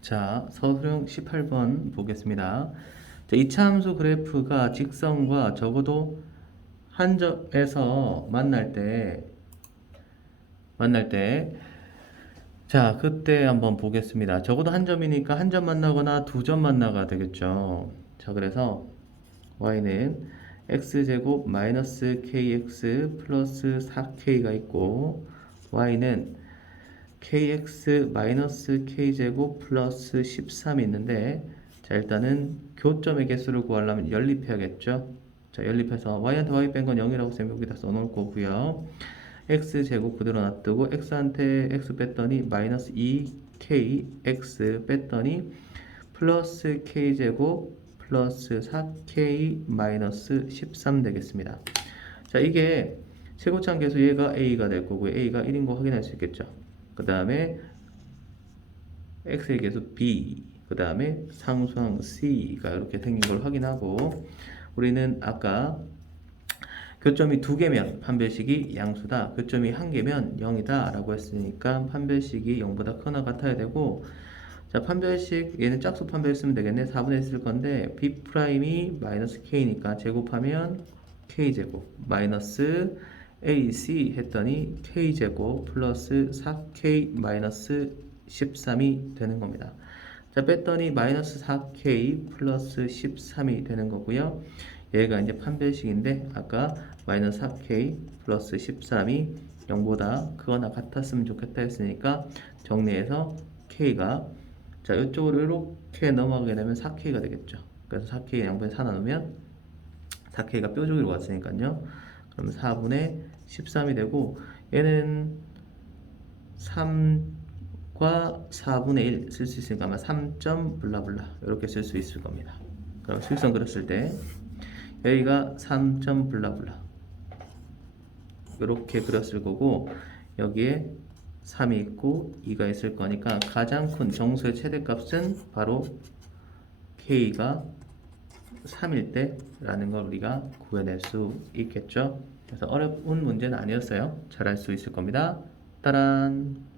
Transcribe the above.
자, 서술형 18번 보겠습니다. 자, 이차함수 그래프가 직선과 적어도 한 점에서 만날 때 만날 때 자, 그때 한번 보겠습니다. 적어도 한 점이니까 한 점 만나거나 두 점 만나가 되겠죠. 자, 그래서 y는 x제곱 마이너스 kx 플러스 4k가 있고 y는 kx 마이너스 k제곱 플러스 13이 있는데 자 일단은 교점의 개수를 구하려면 연립해야겠죠? 자 연립해서 y한테 y 뺀 건 0이라고 쌤 여기다 써놓을 거고요. x제곱 그대로 놔두고 x한테 x 뺐더니 마이너스 2k x 뺐더니 플러스 k제곱 플러스 4k 마이너스 13 되겠습니다. 자 이게 최고참 계수 얘가 a가 될 거고 a가 1인 거 확인할 수 있겠죠 그 다음에 x의 계수 b 그 다음에 상수항 c가 이렇게 생긴 걸 확인하고 우리는 아까 교점이 두 개면 판별식이 양수다. 교점이 한 개면 0이다 라고 했으니까 판별식이 0보다 크거나 같아야 되고 자 판별식 얘는 짝수 판별 쓰면 되겠네. 4분의 1쓸 건데 b 프라임이 마이너스 k니까 제곱하면 k제곱 마이너스 AC 했더니 K제곱 플러스 4K 마이너스 13이 되는 겁니다. 자, 뺐더니 마이너스 4K 플러스 13이 되는 거고요. 얘가 이제 판별식인데 아까 마이너스 4K 플러스 13이 0보다 크거나 같았으면 좋겠다 했으니까 정리해서 K가 자, 이쪽으로 이렇게 넘어가게 되면 4K가 되겠죠. 그래서 4K 양분에 4 나누면 4K가 뾰족이로 왔으니까요. 그럼 4분의 13이 되고 얘는 3과 4분의 1 쓸 수 있으니까 아마 3점 블라블라 이렇게 쓸 수 있을 겁니다. 그럼 수익선 그렸을 때 여기가 3점 블라블라 이렇게 그렸을 거고 여기에 3이 있고 2가 있을 거니까 가장 큰 정수의 최대값은 바로 k가 3일 때라는 걸 우리가 구해낼 수 있겠죠. 그래서 어려운 문제는 아니었어요. 잘할 수 있을 겁니다. 따란.